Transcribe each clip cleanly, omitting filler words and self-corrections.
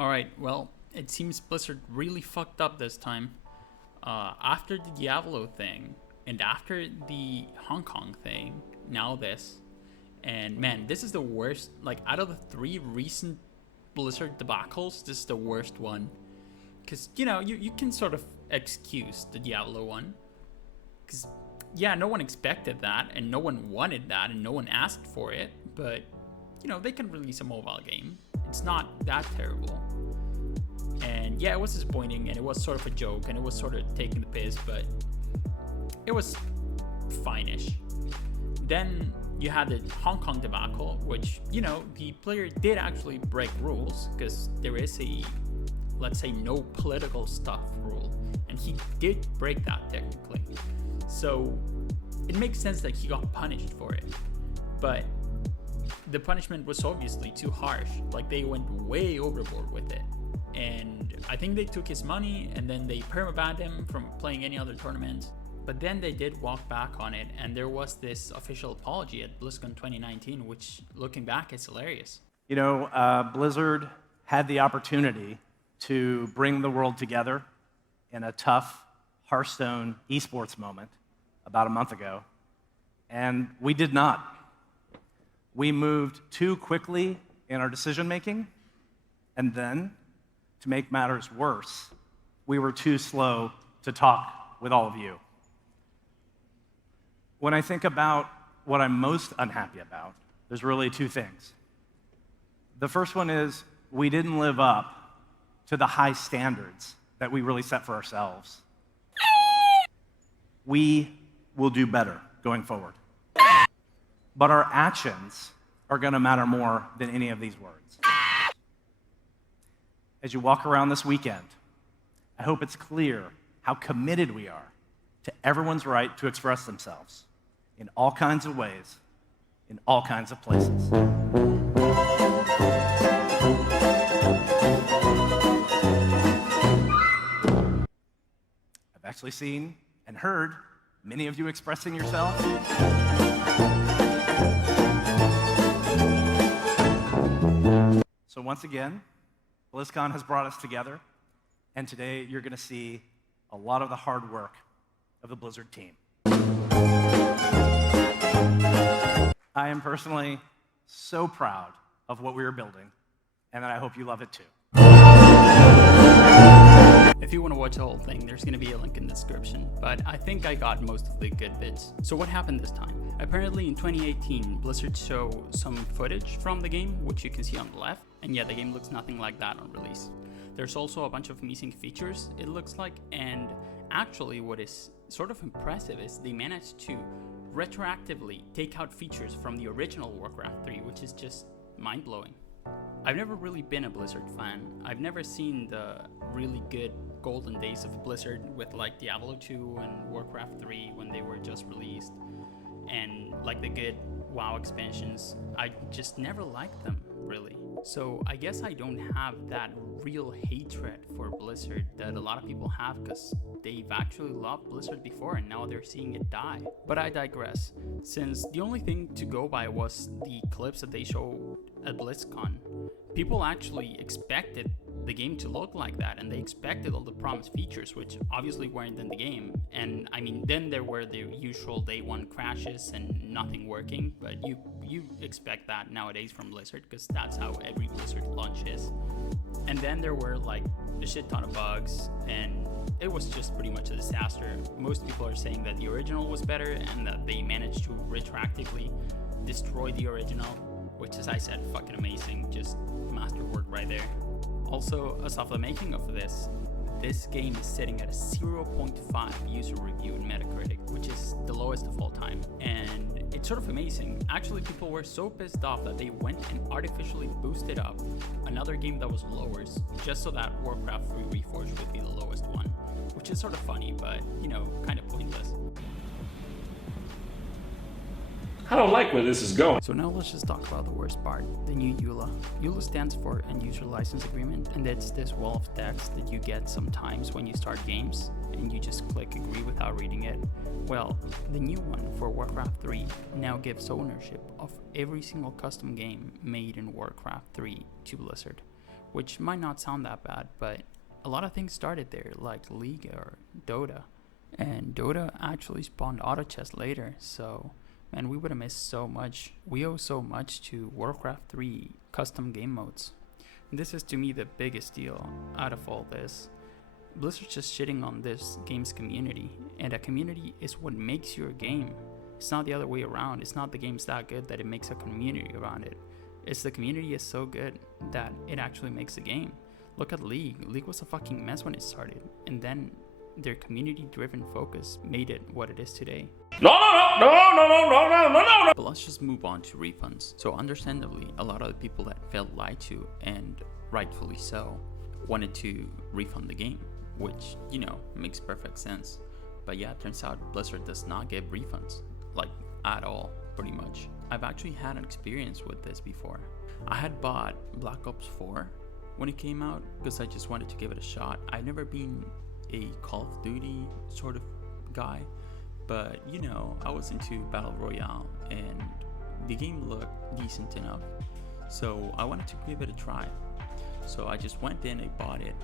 Alright, well, it seems Blizzard really fucked up this time. After the Diablo thing, and after the Hong Kong thing, now this. And man, this is the worst. Like, out of the three recent Blizzard debacles, this is the worst one. Because, you can sort of excuse the Diablo one. Because, yeah, no one expected that, and no one wanted that, and no one asked for it. But, they can release a mobile game. It's not that terrible. And yeah, it was disappointing, and it was sort of a joke, and it was sort of taking the piss, but it was fine-ish. Then you had the Hong Kong debacle, which, the player did actually break rules, because there is a, let's say, no political stuff rule, and he did break that technically. So it makes sense that he got punished for it. But the punishment was obviously too harsh. Like, they went way overboard with it. And I think they took his money, and then they permabanned him from playing any other tournaments. But then they did walk back on it, and there was this official apology at BlizzCon 2019, which, looking back, is hilarious. Blizzard had the opportunity to bring the world together in a tough Hearthstone esports moment about a month ago, and we did not. We moved too quickly in our decision-making, and then, to make matters worse, we were too slow to talk with all of you. When I think about what I'm most unhappy about, there's really two things. The first one is we didn't live up to the high standards that we really set for ourselves. We will do better going forward. But our actions are going to matter more than any of these words. As you walk around this weekend, I hope it's clear how committed we are to everyone's right to express themselves in all kinds of ways, in all kinds of places. I've actually seen and heard many of you expressing yourself. So once again, BlizzCon has brought us together, and today you're going to see a lot of the hard work of the Blizzard team. I am personally so proud of what we are building, and I hope you love it too. If you want to watch the whole thing, there's going to be a link in the description, but I think I got most of the good bits. So what happened this time? Apparently in 2018, Blizzard showed some footage from the game, which you can see on the left, and yeah, the game looks nothing like that on release. There's also a bunch of missing features, it looks like, and actually what is sort of impressive is they managed to retroactively take out features from the original Warcraft 3, which is just mind-blowing. I've never really been a Blizzard fan. I've never seen the really good golden days of Blizzard with like Diablo 2 and Warcraft 3 when they were just released, and like the good WoW expansions. I just never liked them, really. So I guess I don't have that real hatred for Blizzard that a lot of people have, because they've actually loved Blizzard before and now they're seeing it die. But I digress, since the only thing to go by was the clips that they showed at BlizzCon. People actually expected the game to look like that, and they expected all the promised features, which obviously weren't in the game. And I mean, then there were the usual day one crashes and nothing working, but you expect that nowadays from Blizzard, because that's how every Blizzard launch is. And then there were like a shit ton of bugs, and it was just pretty much a disaster. Most people are saying that the original was better and that they managed to retroactively destroy the original, which, as I said, fucking amazing, just masterwork right there. Also, as of the making of this game is sitting at a 0.5 user review in Metacritic, which is the lowest of all time. And it's sort of amazing. Actually, people were so pissed off that they went and artificially boosted up another game that was lower, just so that Warcraft 3 Reforged would be the lowest one, which is sort of funny, but, kind of pointless. I don't like where this is going. So now let's just talk about the worst part, the new EULA. EULA stands for End User License Agreement, and it's this wall of text that you get sometimes when you start games, and you just click agree without reading it. Well, the new one for Warcraft 3 now gives ownership of every single custom game made in Warcraft 3 to Blizzard, which might not sound that bad, but a lot of things started there, like League or Dota. And Dota actually spawned auto chess later, so man, we would have missed so much. We owe so much to Warcraft 3 custom game modes. This is to me the biggest deal out of all this. Blizzard's just shitting on this game's community, and a community is what makes your game. It's not the other way around. It's not the game's that good that it makes a community around it. It's the community is so good that it actually makes a game. Look at League. League was a fucking mess when it started, and then their community-driven focus made it what it is today. No. But let's just move on to refunds. So understandably, a lot of the people that felt lied to, and rightfully so, wanted to refund the game, which, you know, makes perfect sense. But yeah, it turns out Blizzard does not give refunds, like at all, pretty much. I've actually had an experience with this before. I had bought Black Ops 4 when it came out because I just wanted to give it a shot. I've never been a Call of Duty sort of guy, but you know, I was into Battle Royale and the game looked decent enough, so I wanted to give it a try. So I just went in and bought it,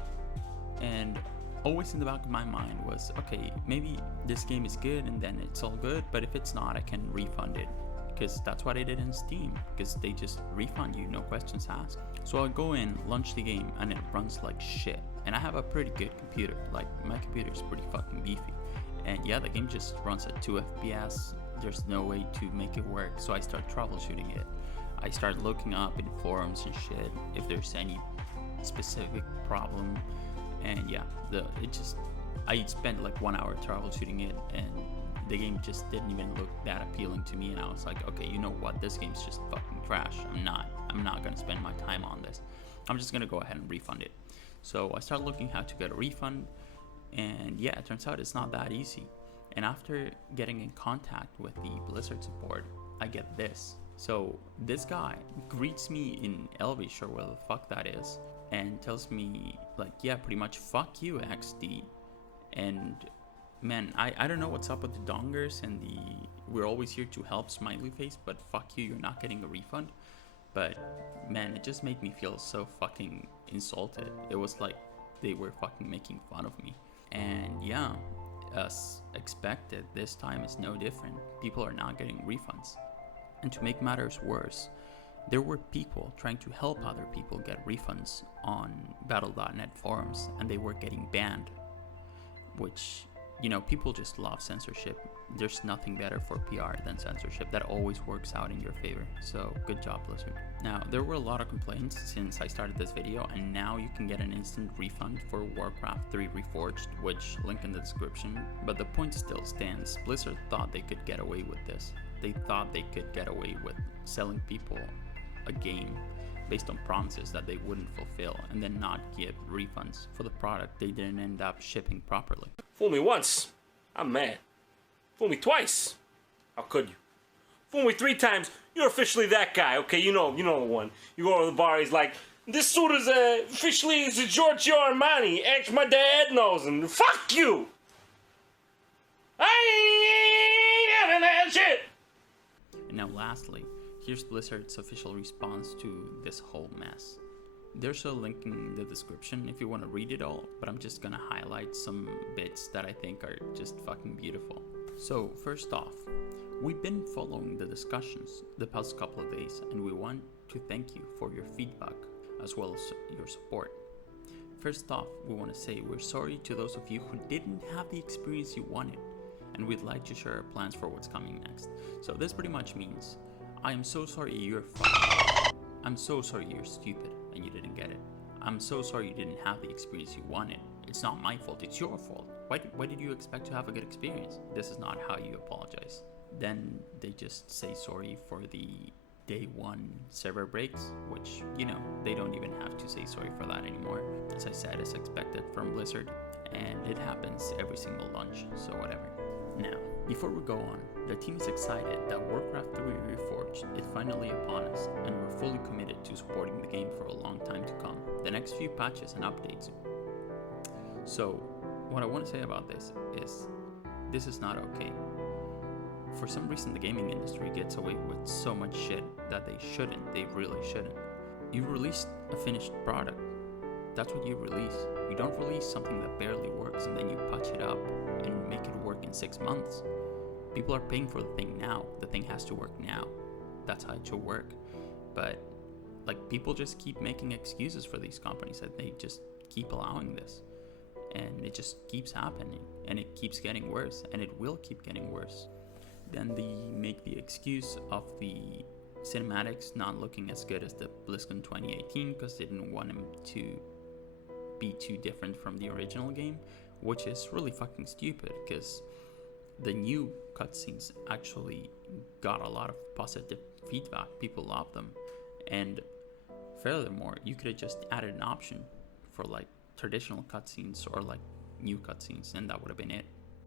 and always in the back of my mind was, okay, maybe this game is good and then it's all good, but if it's not, I can refund it, because that's what I did in Steam, because they just refund you, no questions asked. So I'll go in, launch the game, and it runs like shit. And I have a pretty good computer, like my computer is pretty fucking beefy. And yeah, the game just runs at 2 FPS, there's no way to make it work, so I start troubleshooting it. I start looking up in forums and shit if there's any specific problem, and yeah, I spent like 1 hour troubleshooting it, and the game just didn't even look that appealing to me, and I was like, okay, you know what, this game's just fucking trash. I'm not gonna spend my time on this. I'm just gonna go ahead and refund it. So I started looking how to get a refund, and yeah, it turns out it's not that easy. And after getting in contact with the Blizzard support, I get this. So this guy greets me in Elvish, or whatever the fuck that is, and tells me like, yeah, pretty much fuck you, XD. And man, I don't know what's up with the dongers and the we're always here to help smiley face, but fuck you, you're not getting a refund. But man, it just made me feel so fucking insulted. It was like they were fucking making fun of me. And yeah, as expected, this time is no different. People are not getting refunds. And to make matters worse, there were people trying to help other people get refunds on Battle.net forums, and they were getting banned. Which, you know, people just love censorship. There's nothing better for PR than censorship. That always works out in your favor. So good job, Blizzard. Now, there were a lot of complaints since I started this video, and now you can get an instant refund for Warcraft 3 Reforged, which link in the description. But the point still stands. Blizzard thought they could get away with this. They thought they could get away with selling people a game based on promises that they wouldn't fulfill, and then not give refunds for the product they didn't end up shipping properly. Fool me once, I'm mad. Fool me twice, how could you? Fool me 3 times, you're officially that guy. Okay, you know the one. You go to the bar, he's like, this suit is officially is a Giorgio Armani. Ask my dad knows, and fuck you. I ain't having that shit. And now lastly, here's Blizzard's official response to this whole mess. There's a link in the description if you want to read it all, but I'm just gonna highlight some bits that I think are just fucking beautiful. So first off, we've been following the discussions the past couple of days, and we want to thank you for your feedback as well as your support. First off, we want to say we're sorry to those of you who didn't have the experience you wanted, and we'd like to share our plans for what's coming next. So this pretty much means, I am so sorry you're fucking. I'm so sorry you're stupid and you didn't get it. I'm so sorry you didn't have the experience you wanted. It's not my fault, it's your fault. Why did you expect to have a good experience? This is not how you apologize. Then they just say sorry for the day 1 server breaks, which, you know, they don't even have to say sorry for that anymore. As I said, it's expected from Blizzard, and it happens every single launch, so whatever. Now, before we go on, the team is excited that Warcraft 3 Reforged is finally upon us, and we're fully committed to supporting the game for a long time to come. The next few patches and updates. So, what I want to say about this is not okay. For some reason, the gaming industry gets away with so much shit that they really shouldn't. You released a finished product, That's what you release. You don't release something that barely works and then you patch it up and make it work in 6 months. People are paying for the thing now. The thing has to work now. That's how it should work. But like, people just keep making excuses for these companies, that they just keep allowing this. And it just keeps happening, and it keeps getting worse, and it will keep getting worse. Then they make the excuse of the cinematics not looking as good as the BlizzCon 2018 because they didn't want them to be too different from the original game, which is really fucking stupid because the new cutscenes actually got a lot of positive feedback. People love them. And furthermore, you could have just added an option for like traditional cutscenes or like new cutscenes, and that would have been it.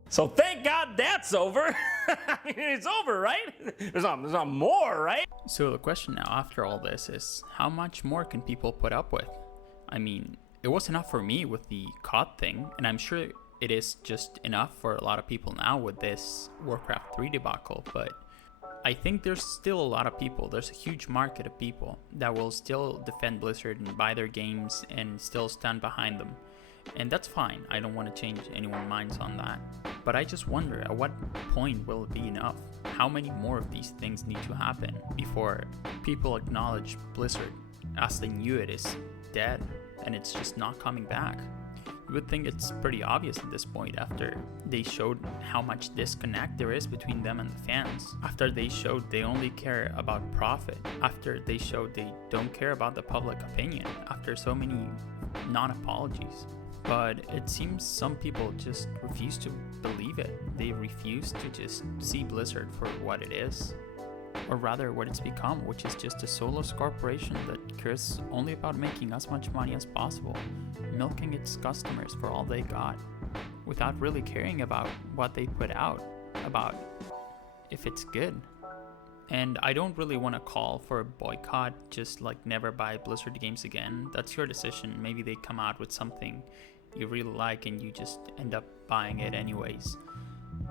So thank God that's over. I mean, it's over, right? There's not more, right? So the question now after all this is, how much more can people put up with? I mean, it was enough for me with the COD thing, and I'm sure it is just enough for a lot of people now with this Warcraft 3 debacle, but I think there's still a lot of people, there's a huge market of people that will still defend Blizzard and buy their games and still stand behind them. And that's fine, I don't want to change anyone's minds on that. But I just wonder, at what point will it be enough? How many more of these things need to happen before people acknowledge Blizzard as they knew it is dead and it's just not coming back? You would think it's pretty obvious at this point after they showed how much disconnect there is between them and the fans. After they showed they only care about profit. After they showed they don't care about the public opinion. After so many non-apologies. But it seems some people just refuse to believe it. They refuse to just see Blizzard for what it is. Or rather what it's become, which is just a soulless corporation that cares only about making as much money as possible, milking its customers for all they got, without really caring about what they put out, about if it's good. And I don't really want to call for a boycott, just like never buy Blizzard games again. That's your decision. Maybe they come out with something you really like and you just end up buying it anyways.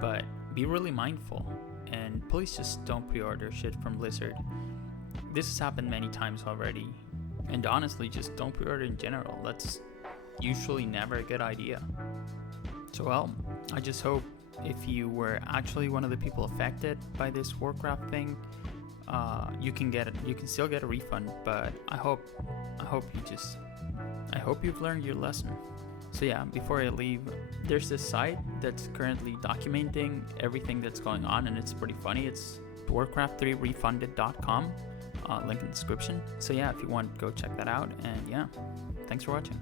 But be really mindful. And please just don't pre-order shit from Blizzard. This has happened many times already. And honestly, just don't pre-order in general. That's usually never a good idea. So well, I just hope if you were actually one of the people affected by this Warcraft thing, you can still get a refund, but I hope you've learned your lesson. So yeah, before I leave, there's this site that's currently documenting everything that's going on, and it's pretty funny. It's warcraft3refunded.com, link in the description. So yeah, if you want, go check that out, and yeah, thanks for watching.